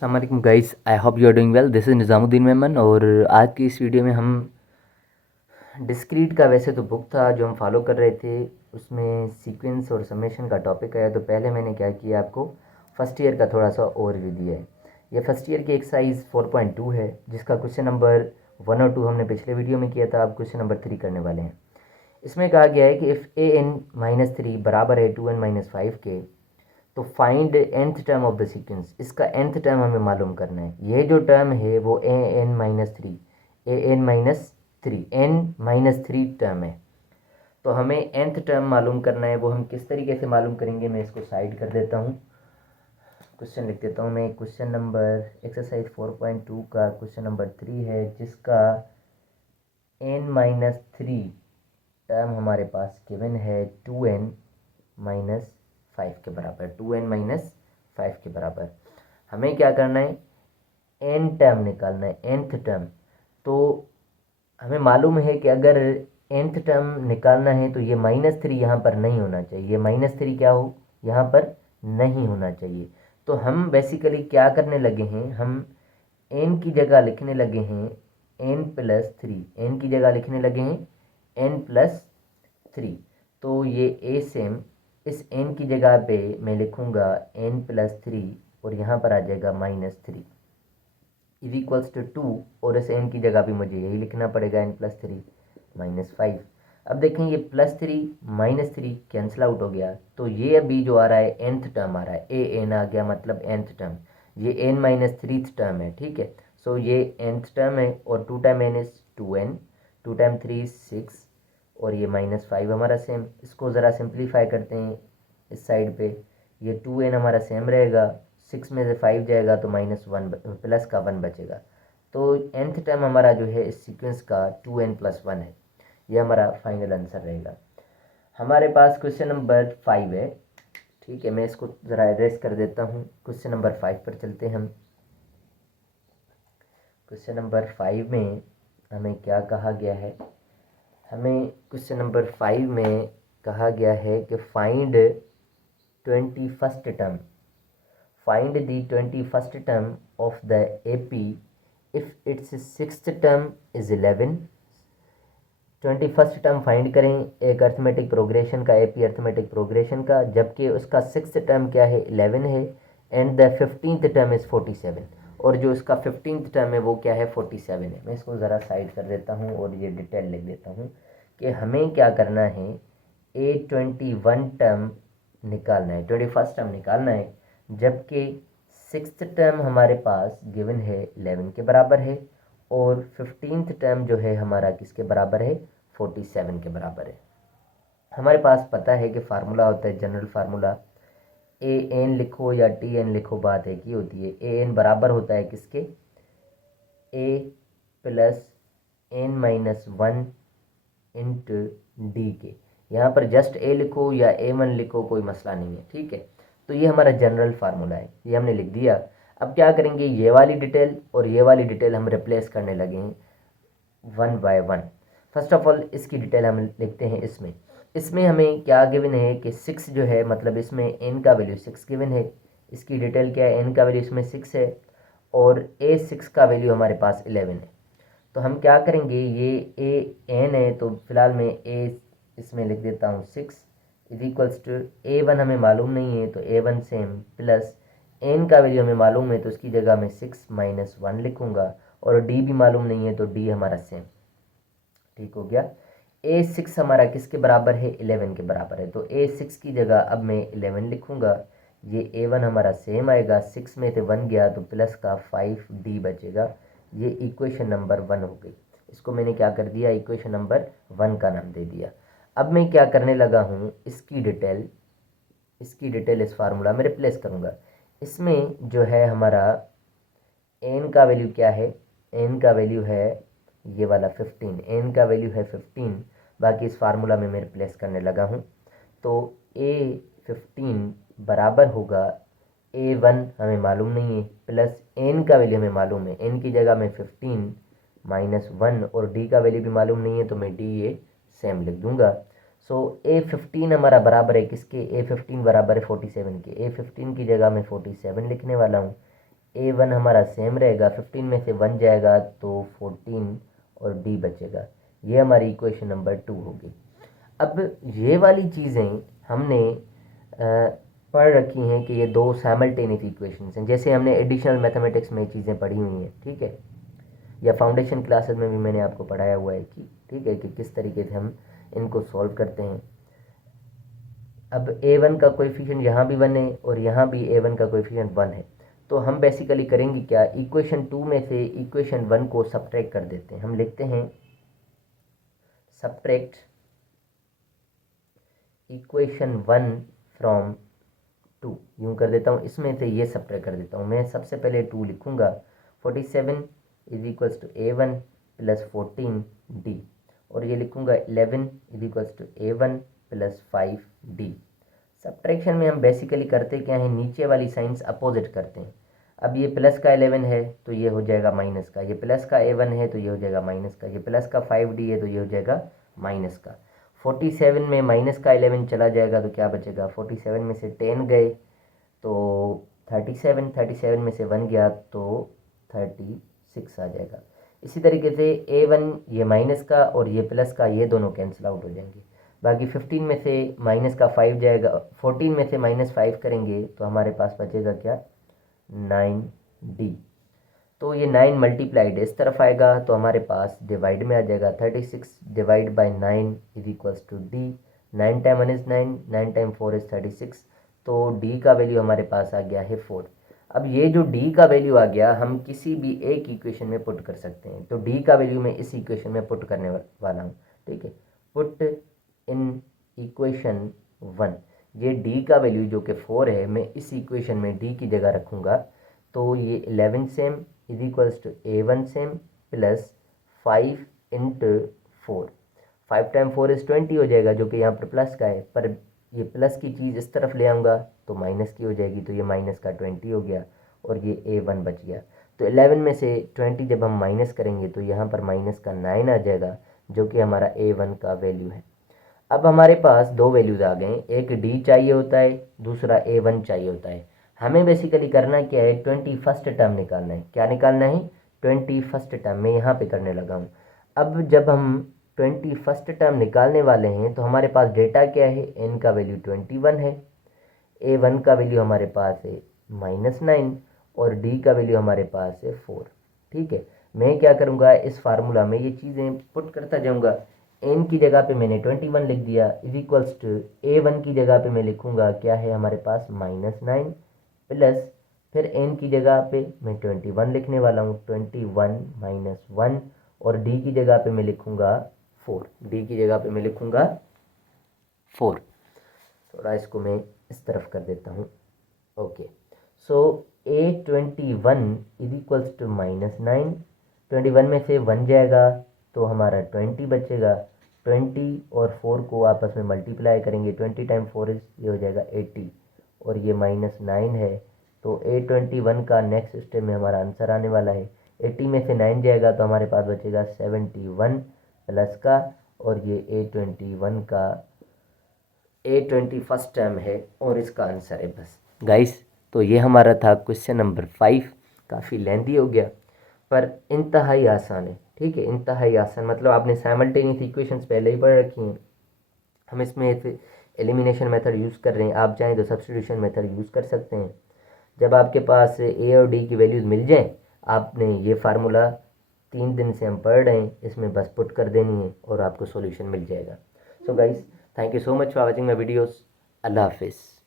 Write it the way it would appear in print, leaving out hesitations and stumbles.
अस्सलाम वालेकुम guys, I hope you are doing well. This is Nizamuddin Memon और आज की इस वीडियो में हम डिस्क्रीट का वैसे तो बुक था जो हम फॉलो कर रहे थे, उसमें सीक्वेंस और समेशन का टॉपिक आया। तो पहले मैंने क्या किया, आपको फ़र्स्ट ईयर का थोड़ा सा ओवरव्यू दिया है। ये फर्स्ट ईयर की एक्सरसाइज 4.2 है, जिसका क्वेश्चन नंबर 1 और 2 हमने पिछले वीडियो में किया था। अब क्वेश्चन नंबर 3 करने वाले हैं। इसमें कहा गया है कि इफ़ an-3 बराबर है 2n-5 के, तो find nth term of the sequence. इसका nth टर्म हमें मालूम करना है। ये जो टर्म है वो an-3 टर्म है। तो हमें nth टर्म मालूम करना है। वो हम किस तरीके से मालूम करेंगे, मैं इसको साइड कर देता हूँ, क्वेश्चन लिख देता हूँ मैं। क्वेश्चन नंबर एक्सरसाइज 4.2 का क्वेश्चन नंबर 3 है, जिसका n-3 टर्म हमारे पास गिवन है 2n-5 के बराबर। 2n-5 के बराबर हमें क्या करना है, एन टर्म निकालना है, nth टर्म। तो हमें मालूम है कि अगर nth टर्म निकालना है तो ये -3 यहाँ पर नहीं होना चाहिए। ये -3 क्या हो, यहाँ पर नहीं होना चाहिए। तो हम बेसिकली क्या करने लगे हैं, हम n की जगह लिखने लगे हैं n+3। n की जगह लिखने लगे हैं n+3। तो ये a सेम, इस n की जगह पे मैं लिखूँगा n+3 और यहाँ पर आ जाएगा -3 इज इक्वल्स टू 2, और इस n की जगह भी मुझे यही लिखना पड़ेगा n+3 -5। अब देखें, ये +3 -3 कैंसिल आउट हो गया, तो ये अभी जो आ रहा है nth टर्म आ रहा है, an आ गया, मतलब nth टर्म। ये n-3 टर्म है, ठीक है। सो ये nth टर्म है, और 2 time n is 2n, 2 time 3 is 6, और ये -5 हमारा सेम। इसको ज़रा सिंप्लीफाई करते हैं इस साइड पे, ये 2n हमारा सेम रहेगा, 6 में से 5 जाएगा तो -1 प्लस का 1 बचेगा। तो nth टर्म हमारा जो है इस सीक्वेंस का 2n+1 है। ये हमारा फाइनल आंसर रहेगा। हमारे पास क्वेश्चन नंबर 5 है, ठीक है। मैं इसको ज़रा एड्रेस कर देता हूँ। क्वेश्चन नंबर 5 पर चलते हैं हम। क्वेश्चन नंबर 5 में हमें क्या कहा गया है, हमें क्वेश्चन नंबर 5 में कहा गया है कि find 21st term, find the 21st term of the AP if its sixth term is 11। 21st term find करें एक अर्थमेटिक प्रोग्रेशन का, एपी अर्थमेटिक प्रोग्रेशन का, जबकि उसका सिक्स्थ टर्म क्या है, 11 है, and the 15th term is 47, और जो इसका 15th टर्म है वो क्या है, 47 है। मैं इसको ज़रा साइड कर देता हूँ और ये डिटेल लिख देता हूँ कि हमें क्या करना है, A21 टर्म निकालना है, 21st टर्म निकालना है, जबकि सिक्स्थ टर्म हमारे पास गिवन है 11 के बराबर है, और 15th टर्म जो है हमारा किसके बराबर है, 47 के बराबर है। हमारे पास पता है कि फार्मूला होता है, जनरल फार्मूला, ए एन लिखो या टी एन लिखो, बात एक ही होती है। ए एन बराबर होता है किसके, A+n-1 इंटू डी के। यहाँ पर जस्ट ए लिखो या A1 लिखो, कोई मसला नहीं है, ठीक है। तो ये हमारा जनरल फार्मूला है, ये हमने लिख दिया। अब क्या करेंगे, ये वाली डिटेल और ये वाली डिटेल हम रिप्लेस करने लगे हैं 1 बाय 1। फर्स्ट ऑफ ऑल इसकी डिटेल हम लिखते हैं। इसमें इसमें हमें क्या गिवन है कि 6 जो है, मतलब इसमें n का वैल्यू 6 गिवन है। इसकी डिटेल क्या है, n का वैल्यू इसमें 6 है, और A6 का वैल्यू हमारे पास 11 है। तो हम क्या करेंगे, ये an है तो फिलहाल मैं a इसमें लिख देता हूँ 6 इज इक्वल्स टू A1 हमें मालूम नहीं है तो A1 सेम, प्लस n का वैल्यू हमें मालूम है तो उसकी जगह मैं 6 - 1 लिखूँगा, और d भी मालूम नहीं है तो d हमारा सेम, ठीक हो गया। A6 हमारा किसके बराबर है, 11 के बराबर है, तो A6 की जगह अब मैं 11 लिखूँगा। ये A1 हमारा सेम आएगा, 6 में से 1 गया तो प्लस का 5d बचेगा। ये इक्वेशन नंबर 1 हो गई। इसको मैंने क्या कर दिया, इक्वेशन नंबर 1 का नाम दे दिया। अब मैं क्या करने लगा हूँ, इसकी डिटेल इस फार्मूला में रिप्लेस करूँगा। इसमें जो है हमारा n का वैल्यू क्या है, n का वैल्यू है ये वाला 15, n का वैल्यू है 15। बाकी इस फार्मूला में मैं रिप्लेस करने लगा हूँ। तो A15 बराबर होगा, A1 हमें मालूम नहीं है, प्लस n का वैल्यू हमें मालूम है, n की जगह में 15 -1, और d का वैल्यू भी मालूम नहीं है तो मैं d ये सेम लिख दूंगा। सो A15 हमारा बराबर है किसके, A15 बराबर है 47 के। A15 की जगह मैं 47 लिखने वाला हूँ। A1 हमारा सेम रहेगा, 15 में से 1 जाएगा तो 14 और D बचेगा। ये हमारी इक्वेशन नंबर 2 होगी। अब ये वाली चीज़ें हमने पढ़ रखी हैं कि ये दो साइमल्टेनियस इक्वेशंस हैं, जैसे हमने एडिशनल मैथमेटिक्स में चीज़ें पढ़ी हुई हैं, ठीक है, या फाउंडेशन क्लासेस में भी मैंने आपको पढ़ाया हुआ है कि ठीक है कि किस तरीके से हम इनको सॉल्व करते हैं। अब A1 का कोएफिशिएंट यहाँ भी 1 है और यहाँ भी A1 का कोएफिशिएंट 1 है, तो हम बेसिकली करेंगे क्या, इक्वेशन 2 में से इक्वेशन 1 को सब्ट्रैक्ट कर देते हैं। हम लिखते हैं सब्ट्रैक्ट इक्वेशन 1 फ्रॉम 2, यूँ कर देता हूँ, इसमें से ये सब्ट्रैक्ट कर देता हूँ। मैं सबसे पहले 2 लिखूँगा, 47 is equals to A1 plus 14D, और ये लिखूँगा 11 is equals to A1 plus 5D। Subtraction में हम बेसिकली करते क्या हैं, नीचे वाली साइंस अपोजिट करते हैं। अब ये प्लस का 11 है तो ये हो जाएगा माइनस का, ये प्लस का A1 है तो ये हो जाएगा माइनस का, ये प्लस का 5D है तो ये हो जाएगा माइनस का। 47 में माइनस का 11 चला जाएगा तो क्या बचेगा, 47 में से 10 गए तो 37, 37 में से 1 गया तो 36 आ जाएगा। इसी तरीके से A1 ये माइनस का और ये प्लस का, ये दोनों कैंसिल आउट हो जाएंगे। बाकी 15 में से माइनस का 5 जाएगा, 14 में से माइनस 5 करेंगे तो हमारे पास बचेगा क्या, 9D। तो ये 9 मल्टीप्लाइड इस तरफ आएगा तो हमारे पास डिवाइड में आ जाएगा, 36 divide by 9 is equals to D। 9 time 1 is 9, 9 time 4 is 36, तो D का वैल्यू हमारे पास आ गया है 4। अब ये जो D का वैल्यू आ गया हम किसी भी एक इक्वेशन में पुट कर सकते हैं, तो D का वैल्यू मैं इस इक्वेशन में पुट करने वाला हूँ, ठीक है। पुट इन इक्वेशन 1, ये D का वैल्यू जो कि 4 है, मैं इस इक्वेशन में D की जगह रखूँगा, तो ये 11 same is equals to A1 same plus 5 into 4, 5 time 4 is 20 हो जाएगा, जो कि यहाँ पर प्लस का है, पर ये प्लस की चीज़ इस तरफ ले आऊँगा तो माइनस की हो जाएगी, तो ये माइनस का 20 हो गया और ये A1 बच गया। तो 11 में से 20 जब हम माइनस करेंगे तो यहाँ पर माइनस का 9 आ जाएगा, जो कि हमारा A1 का वैल्यू है। अब हमारे पास दो वैल्यूज़ आ गए, एक D चाहिए होता है, दूसरा A1 चाहिए होता है। हमें बेसिकली करना क्या है, 21st टर्म निकालना है। क्या निकालना है, 21st टर्म। मैं यहाँ पे करने लगा हूँ। अब जब हम 21st टर्म निकालने वाले हैं तो हमारे पास डेटा क्या है, n का वैल्यू 21 है, A1 का वैल्यू हमारे पास है -9 और D का वैल्यू हमारे पास है 4, ठीक है। मैं क्या करूँगा, इस फार्मूला में ये चीज़ें पुट करता जाऊँगा। n की जगह पे मैंने 21 लिख दिया इज इक्वल्स टू A1 की जगह पे मैं लिखूँगा क्या है हमारे पास -9 प्लस, फिर n की जगह पे मैं 21 लिखने वाला हूँ, 21 माइनस 1, और D की जगह पे मैं लिखूँगा 4, D की जगह पे मैं लिखूँगा 4। थोड़ा इसको मैं इस तरफ कर देता हूँ, okay. So A21 is equals to -9, 21 में से 1 जाएगा तो हमारा 20 बचेगा, 20 और 4 को आपस में मल्टीप्लाई करेंगे, 20 टाइम 4 ये हो जाएगा 80, और ये -9 है, तो A21 का नेक्स्ट स्टेप में हमारा आंसर आने वाला है। 80 में से 9 जाएगा तो हमारे पास बचेगा 71 प्लस का, और ये A21 टर्म है और इसका आंसर है बस गाइस। तो ये हमारा था क्वेश्चन नंबर 5, काफ़ी लेंथी हो गया पर इंतहाई आसान है, ठीक है। इंतहाई आसान मतलब आपने साइमल्टेनियस इक्वेशंस पहले ही पढ़ रखी हैं, हम इसमें एलिमिनेशन मेथड यूज़ कर रहे हैं, आप चाहें तो सब्स्टिट्यूशन मेथड यूज़ कर सकते हैं। जब आपके पास A और D की वैल्यूज़ मिल जाएं, आपने ये फार्मूला 3 दिन से हम पढ़ रहे हैं, इसमें बस पुट कर देनी है और आपको सॉल्यूशन मिल जाएगा। So guys, thank you so much for watching my videos. अल्लाह हाफिज़।